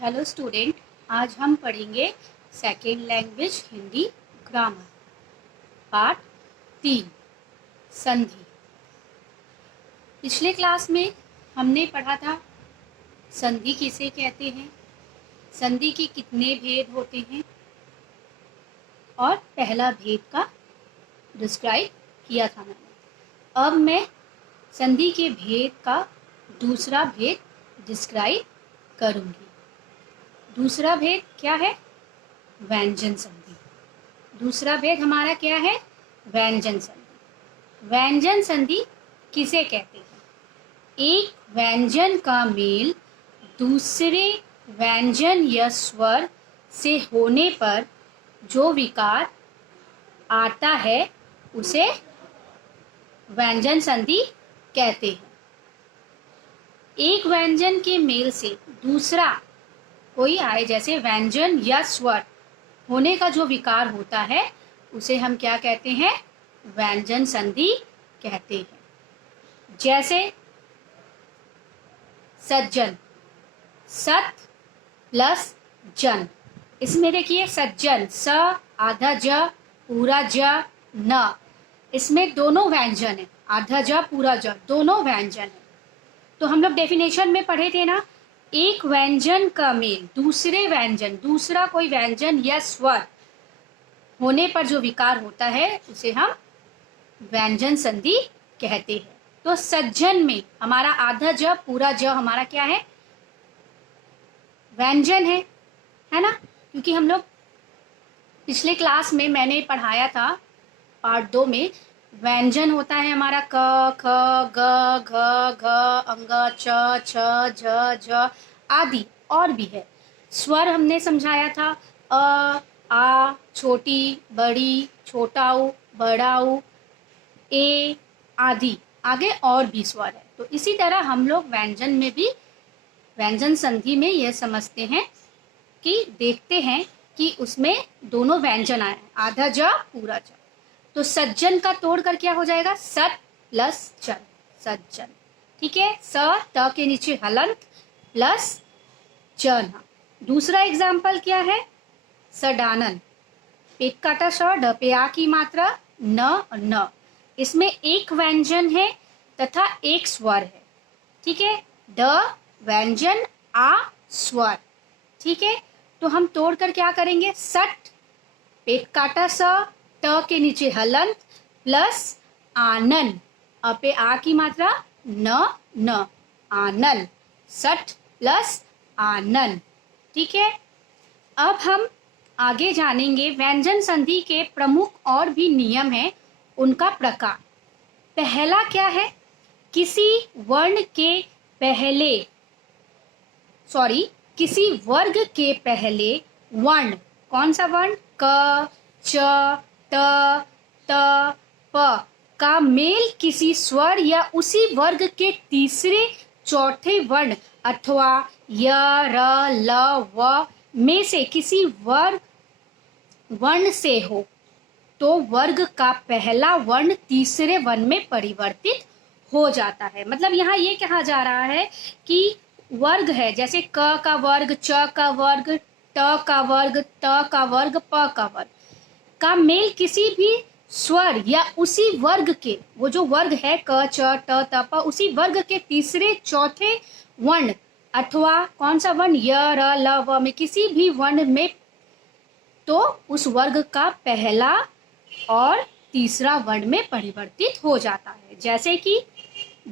Hello student, आज हम पढ़ेंगे second language Hindi grammar part 3 संधि। पिछले क्लास में हमने पढ़ा था संधि किसे कहते हैं, संधि के कितने भेद होते हैं और पहला भेद का डिस्क्राइब किया था मैंने। अब मैं संधि के भेद का दूसरा भेद डिस्क्राइब करूँगी। दूसरा भेद क्या है? व्यंजन संधि। दूसरा भेद हमारा क्या है? व्यंजन संधि। व्यंजन संधि किसे कहते हैं? एक व्यंजन का मेल दूसरे व्यंजन या स्वर से होने पर जो विकार आता है उसे व्यंजन संधि कहते हैं। एक व्यंजन के मेल से दूसरा कोई आए, जैसे व्यंजन या स्वर होने का जो विकार होता है उसे हम क्या कहते हैं? व्यंजन संधि कहते हैं। जैसे सज्जन, सत प्लस जन। इसमें देखिए सज्जन, स आधा ज पूरा ज न, इसमें दोनों व्यंजन है, आधा ज पूरा ज दोनों व्यंजन है। तो हम लोग डेफिनेशन में पढ़े थे ना, एक व्यंजन का मेल दूसरे व्यंजन, दूसरा कोई व्यंजन या स्वर होने पर जो विकार होता है उसे हम व्यंजन संधि कहते हैं। तो सज्जन में हमारा आधा ज पूरा ज हमारा क्या है? व्यंजन है ना? क्योंकि हम लोग पिछले क्लास में मैंने पढ़ाया था पार्ट 2 में, व्यंजन होता है हमारा क, ख, ग, घ, घ, अंग, च, छ, झ, झ आदि और भी है। स्वर हमने समझाया था अ, आ, छोटी, बड़ी, छोटा उ, बड़ा उ, ए आदि, आगे और भी स्वर है। तो इसी तरह हम लोग व्यंजन में भी, व्यंजन संधि में यह समझते हैं कि देखते हैं कि उसमें दोनों व्यंजन आए, आधा ज पूरा ज। तो सज्जन का तोड़कर क्या हो जाएगा? सत प्लस जन, सज्जन। ठीक है, स त के नीचे हलंत प्लस जन। दूसरा एग्जाम्पल क्या है? सडानन, पेट काटा स, ढ पे आ की मात्रा, न। इसमें एक व्यंजन है तथा एक स्वर है। ठीक है, ड व्यंजन, आ स्वर। ठीक है, तो हम तोड़कर क्या करेंगे? सट, पेट काटा स, ट के नीचे हलंत प्लस आनन, अ पे आ की मात्रा, न, आनन, सट प्लस आनन। ठीक है, अब हम आगे जानेंगे व्यंजन संधि के प्रमुख और भी नियम हैं, उनका प्रकार। पहला क्या है? किसी वर्ण के पहले, किसी वर्ग के पहले वर्ण, कौन सा वर्ण? क, च, त, त, प का मेल किसी स्वर या उसी वर्ग के तीसरे चौथे वर्ण अथवा य, र, ल, व में से किसी वर्ण से हो तो वर्ग का पहला वर्ण तीसरे वर्ण में परिवर्तित हो जाता है। मतलब यहाँ ये कहा जा रहा है कि वर्ग है, जैसे क का वर्ग, च का वर्ग, ट का वर्ग, त का वर्ग, प का वर्ग का मेल किसी भी स्वर या उसी वर्ग के, वो जो वर्ग है क, च, ट, त, प, उसी वर्ग के तीसरे चौथे वर्ण अथवा कौन सा वर्ण? य, र, ल, व में किसी भी वर्ण में, तो उस वर्ग का पहला और तीसरा वर्ण में परिवर्तित हो जाता है। जैसे कि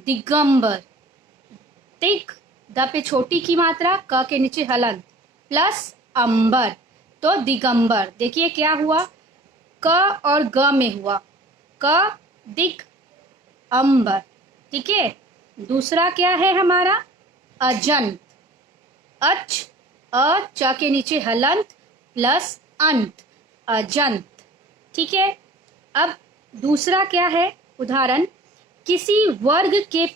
दिगंबर, तिग, द पे छोटी की मात्रा, क के नीचे हलंत प्लस अंबर, तो दिगंबर। देखिए क्या हुआ? क और ग में हुआ, क दिग अंबर। ठीक है, दूसरा क्या है हमारा? अजंत, अच, अ च के नीचे हलंत प्लस अंत, अजंत। ठीक है, अब दूसरा क्या है? उदाहरण, किसी वर्ग के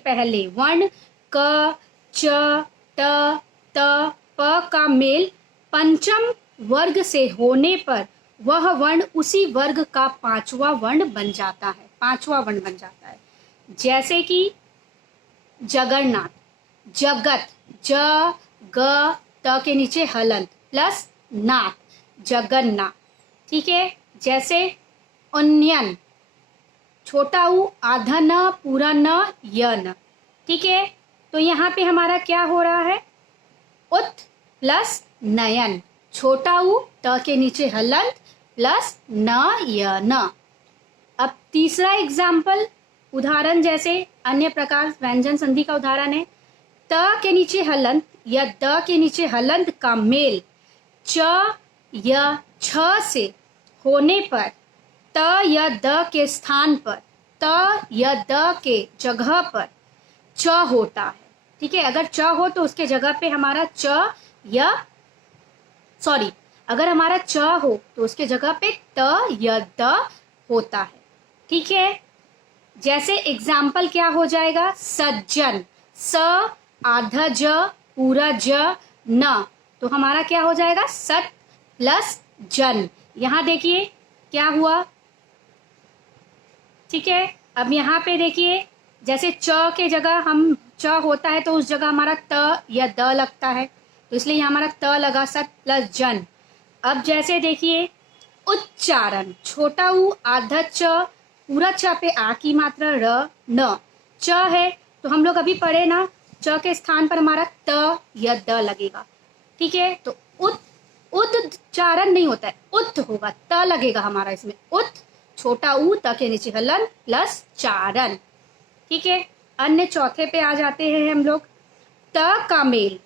पहले वर्ण क, च, ट, त, प का मेल पंचम वर्ग से होने पर वह वर्ण उसी वर्ग का पांचवा वर्ण बन जाता है। जैसे कि जगन्नाथ, जगत, ज ग त के नीचे हलंत प्लस नाथ, जगन्नाथ। ठीक है, जैसे ओनियन, छोटा ऊ आधा न पूरा न य न। ठीक है, तो यहाँ पे हमारा क्या हो रहा है, उत प्लस नयन, छोटा ऊ त के नीचे हलंत प्लस न य न। अब तीसरा एग्जाम्पल, उदाहरण जैसे अन्य प्रकार व्यंजन संधि का उदाहरण है, त के नीचे हलंत या द के नीचे हलंत का मेल च या छ से होने पर त या द के स्थान पर, त या द के जगह पर च होता है। ठीक है, अगर च हो तो उसके जगह पे हमारा च या अगर हमारा च हो तो उसके जगह पे त या द होता है। ठीक है, जैसे एग्जाम्पल क्या हो जाएगा, सज्जन, स आधा ज पूरा ज न, तो हमारा क्या हो जाएगा, सत प्लस जन। यहां देखिए क्या हुआ। ठीक है, अब यहाँ पे देखिए, जैसे च के जगह हम च होता है तो उस जगह हमारा त या द लगता है, तो इसलिए यहाँ हमारा त लगा, सत प्लस जन। अब जैसे देखिए उच्चारण, छोटा ऊ आधा च पूरा च पे आ की मात्रा र न, च है तो हम लोग अभी पढ़े ना, च के स्थान पर हमारा त या द लगेगा। ठीक है, तो उच्चारण नहीं होता है, उत होगा, त लगेगा हमारा इसमें, उत, छोटा ऊ त के नीचे हलन प्लस चारण। ठीक है, अन्य चौथे पे आ जाते हैं हम लोग, त का मेल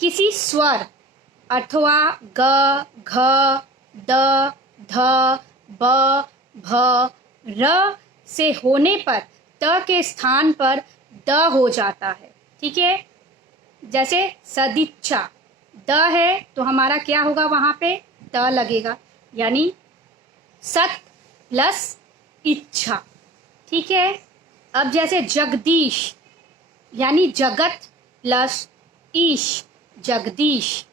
किसी स्वर अथवा ग, घ, द, ध, ब, भ, र से होने पर त के स्थान पर द हो जाता है। ठीक है, जैसे सदिच्छा, द है तो हमारा क्या होगा, वहां पे त लगेगा, यानी सत प्लस इच्छा। ठीक है, अब जैसे जगदीश, यानी जगत प्लस ईश, जगदीश।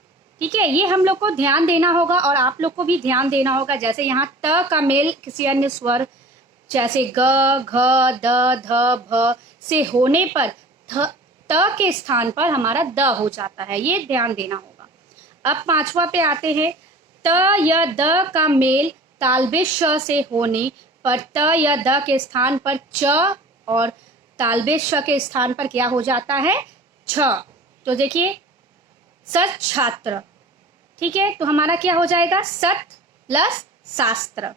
ठीक है, ये हम लोग को ध्यान देना होगा और आप लोग को भी ध्यान देना होगा। जैसे यहाँ त का मेल किसी अन्य स्वर जैसे ग, घ, द, ध, भ से होने पर त के स्थान पर हमारा द हो जाता है, ये ध्यान देना होगा। अब पांचवा पे आते हैं, त या द का मेल तालबे श से होने पर त या द के स्थान पर च और तालबे श के स्थान पर क्या हो जाता है, छ। तो देखिए सत छात्र। ठीक है, तो हमारा क्या हो जाएगा, सत प्लस शास्त्र।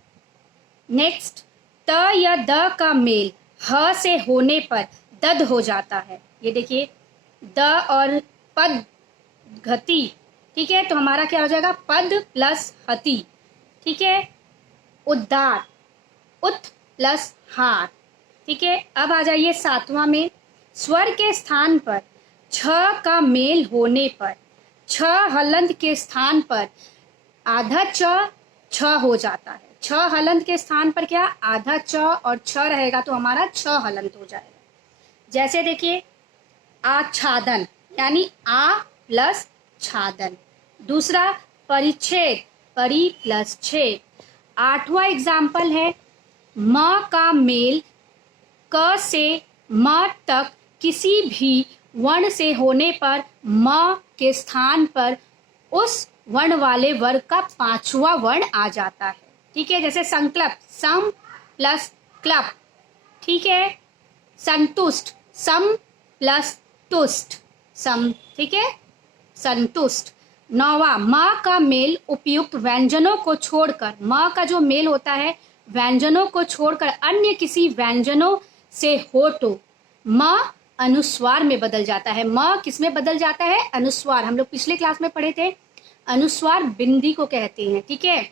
नेक्स्ट, त या द का मेल ह से होने पर दद हो जाता है, ये देखिए द और पद घति। ठीक है, तो हमारा क्या हो जाएगा, पद प्लस हति। ठीक है, उद्धार, उत प्लस हार। ठीक है, अब आ जाइए सातवां में, स्वर के स्थान पर छ का मेल होने पर छ हलंत के स्थान पर आधा च छ हो जाता है। छ हलंत के स्थान पर क्या, आधा च और छ रहेगा तो हमारा छ हलंत हो जाएगा। जैसे देखिए आच्छादन, यानी आ प्लस छादन। दूसरा परिच्छेद, परि प्लस छेद। आठवां एग्जाम्पल है, म का मेल क से म तक किसी भी वर्ण से होने पर म के स्थान पर उस वर्ण वाले वर्ग का पांचवा वर्ण आ जाता है। ठीक है, जैसे संकल्प, सम प्लस क्लप। ठीक है, संतुष्ट, सम प्लस तुष्ट, सम। ठीक है, संतुष्ट। नौवा, म का मेल उपयुक्त व्यंजनों को छोड़कर, म का जो मेल होता है व्यंजनों को छोड़कर अन्य किसी व्यंजनों से हो तो म अनुस्वार में बदल जाता है। म किस में बदल जाता है, अनुस्वार। हम लोग पिछले क्लास में पढ़े थे, अनुस्वार बिंदी को कहते हैं। ठीक है,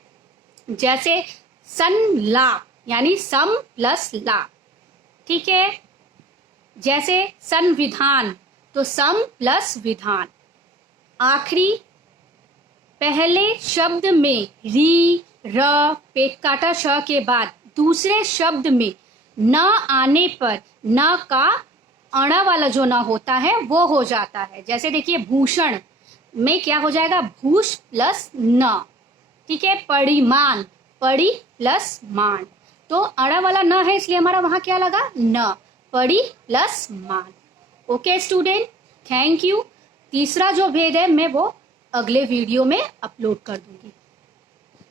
जैसे संलाप, यानी सम प्लस ला। ठीक है, जैसे संविधान, तो सम प्लस विधान। आखिरी, पहले शब्द में री, र पे काटा श के बाद दूसरे शब्द में न आने पर न का अणा वाला जो न होता है वो हो जाता है। जैसे देखिए भूषण में क्या हो जाएगा, भूष प्लस न। ठीक है, परिमाण, परि प्लस मान, तो अणा वाला न है इसलिए हमारा वहां क्या लगा, न, परि प्लस मान। Okay student, thank you. तीसरा जो भेद है मैं वो अगले वीडियो में अपलोड कर दूंगी।